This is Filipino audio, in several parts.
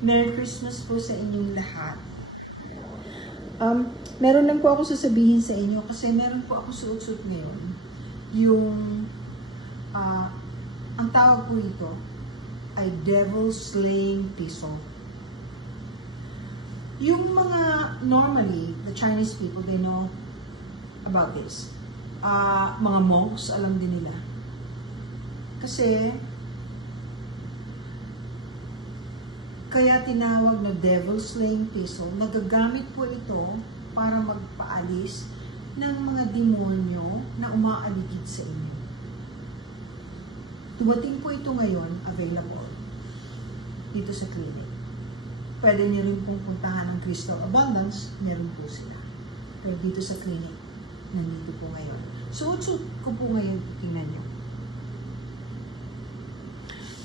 Merry Christmas po sa inyong lahat. Meron lang po ako sasabihin sa inyo kasi meron po ako suot-suot ngayon. Yung, ang tawag po ito ay devil slaying pistol. Yung mga, normally, the Chinese people, they know about this. Mga monks, alam din nila. Kasi, kaya tinawag na devil slaying pistol, nagagamit po ito para magpaalis ng mga demonyo na umaaligid sa inyo. Dumating po ito ngayon, available, dito sa clinic. Pwede niyo rin pong puntahan ng Crystal Abundance, meron po sila. Pero dito sa clinic, nandito po ngayon. Suot-suot ko po ngayon, tingnan niyo.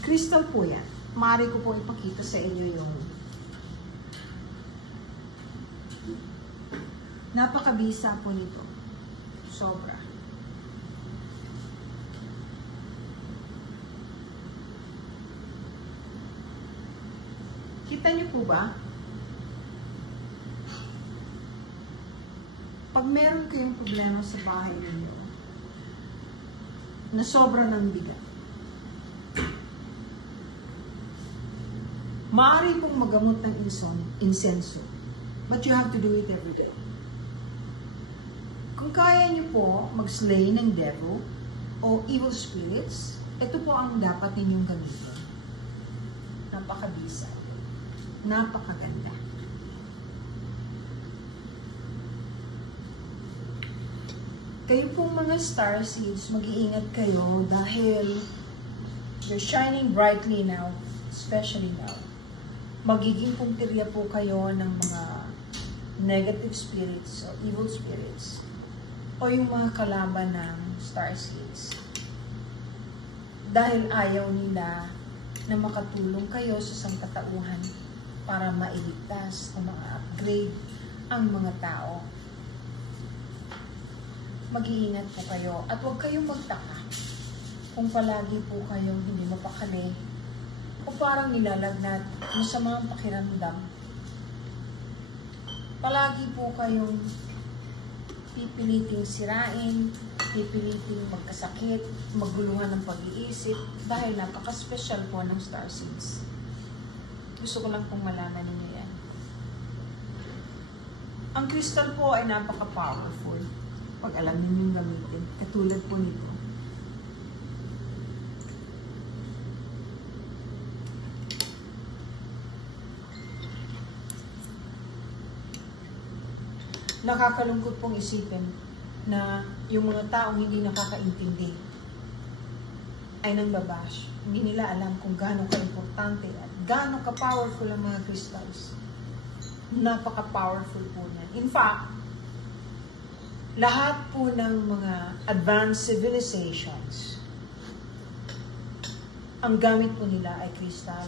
Crystal po yan. Maaari ko po ipakita sa inyo yung napakabisa po nito. Sobra. Kita niyo po ba? Pag meron kayong problema sa bahay ninyo na sobra ng bigat, maaari pong magamot ng insenso, but you have to do it every day. Kung kaya niyo po mag-slay ng devil o evil spirits, ito po ang dapat ninyong gamitin. Napakabisa. Napakaganda. Kayo pong mga star seeds, mag-iingat kayo dahil you're shining brightly now, especially now. Magiging puntirya po kayo ng mga negative spirits o evil spirits o yung mga kalaban ng star seeds. Dahil ayaw nila na makatulong kayo sa sangkatauhan para mailigtas o ma-upgrade ang mga tao. Mag-iingat po kayo at huwag kayong magtaka kung palagi po kayong hindi mapakali o parang nilalagnat, masamang pakiramdam. Palagi po kayong pipiliting sirain, pipiliting magkasakit, maguluhan ng pag-iisip dahil napaka-special po ng star seeds. Gusto ko lang pong malaman ninyo yan. Ang crystal po ay napaka-powerful pag alam niyo yung gamitin. Katulad po nito. Nakakalungkot pong isipin na yung mga taong hindi nakakaintindi ay nangbabash. Hindi nila alam kung gaano ka-importante at gaano ka-powerful ang mga crystals. Napaka-powerful po niyan. In fact, lahat po ng mga advanced civilizations, ang gamit po nila ay crystal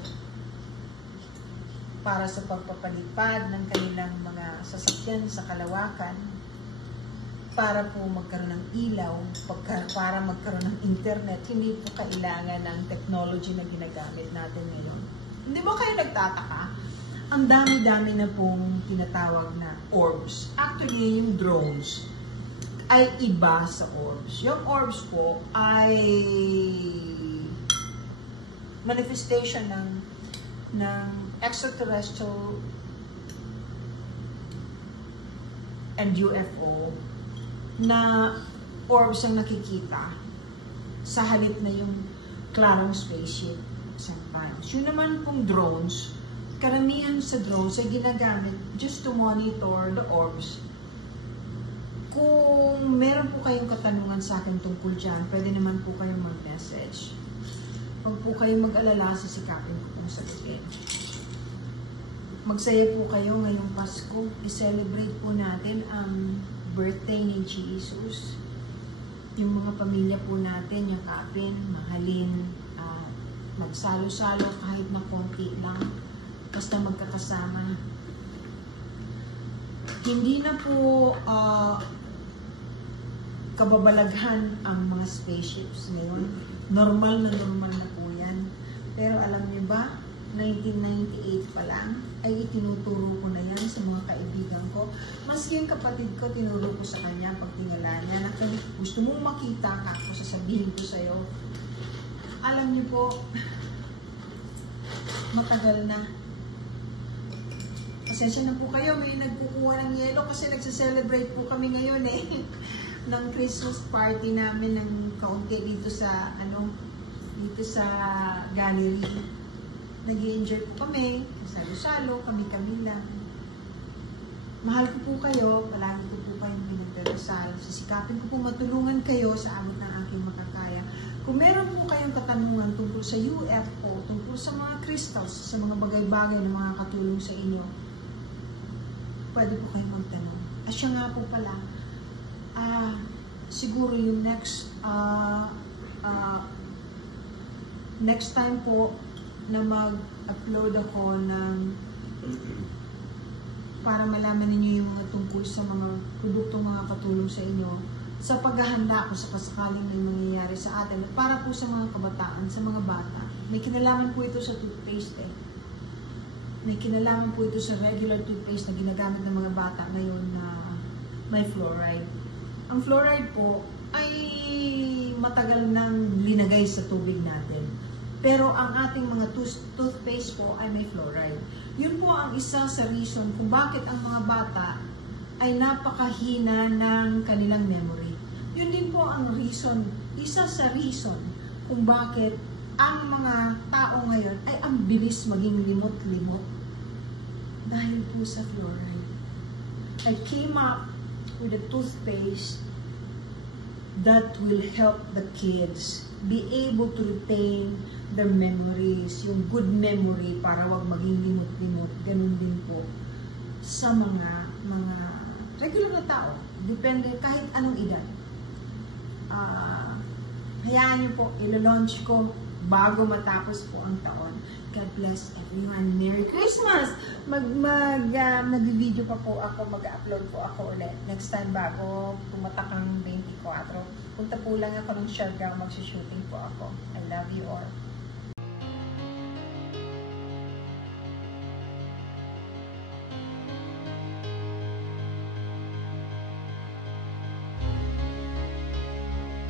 para sa pagpapalipad ng kanilang mga sasakyan sa kalawakan, para po magkaroon ng ilaw, para magkaroon ng internet. Hindi po kailangan ng technology na ginagamit natin ngayon. Hindi ba kayo nagtataka? Ang dami-dami na pong tinatawag na orbs. Actually, yung drones ay iba sa orbs. Yung orbs po ay manifestation ng extraterrestrial and UFO na orbs ang nakikita sa halip na yung klarong spaceship sometimes. Yun naman pong drones, karamihan sa drones ay ginagamit just to monitor the orbs. Kung meron po kayong katanungan sa akin tungkol dyan, pwede naman po kayong mag-message. Huwag po kayong mag-alala, sisikapin ko kung sagutin. Magsaya po kayo ngayong Pasko. I-celebrate po natin ang birthday ni Jesus. Yung mga pamilya po natin, yakapin, mahalin, magsalo-salo kahit na konti lang. Basta magkakasama. Hindi na po kababalaghan ang mga spaceships ngayon. Normal na po yan. Pero alam niyo ba, 1998 pa lang, ay itinuturo ko na yan sa mga kaibigan ko. Maski yung kapatid ko, tinuro ko sa kanya pag tingala niya, na kung gusto mong makita ka, ako sasabihin ko sa'yo, alam niyo po, matagal na. Pasensya na po kayo, may nagkukuha ng yelo kasi nagsa-celebrate po kami ngayon ng Christmas party namin ng kaunti dito sa dito sa gallery. Nag-i-enjoy po kami, salo-salo, kami-kami lang. Mahal ko po kayo, palagi ko po kayong pinagdarasal. Sisikapin ko po matulungan kayo sa abot ng aking makakaya. Kung meron po kayong katanungan tungkol sa UFO, tungkol sa mga crystals, sa mga bagay-bagay na makakatulong sa inyo, pwede po kayong magtanong. At siya nga po pala, siguro yung next time po na mag-upload ako para malaman ninyo yung mga tungkol sa mga produktong mga katulong sa inyo, sa paghahanda ko sa kasakaling may mangyayari sa atin, para po sa mga kabataan, sa mga bata. May kinalaman po ito sa toothpaste May kinalaman po ito sa regular toothpaste na ginagamit ng mga bata ngayon na may fluoride. Ang fluoride po ay matagal nang linagay sa tubig natin. Pero ang ating mga toothpaste po ay may fluoride. Yun po ang isa sa reason kung bakit ang mga bata ay napakahina ng kanilang memory. Yun din po ang reason, isa sa reason kung bakit ang mga tao ngayon ay ang bilis maging limot-limot dahil po sa fluoride. I came up with a toothpaste that will help the kids be able to retain their memories, yung good memory para wag maging limot-limot. Ganun din po sa mga regular na tao. Depende kahit anong edad. Hayaan niyo po, ilo-launch ko bago matapos po ang taon. God bless everyone. Merry Christmas! Mag-video pa po ako, mag-upload po ako ulit. Next time bago tumatak ang 24. Punta po lang ako ng Siargao, mag-shooting po ako. I love you all.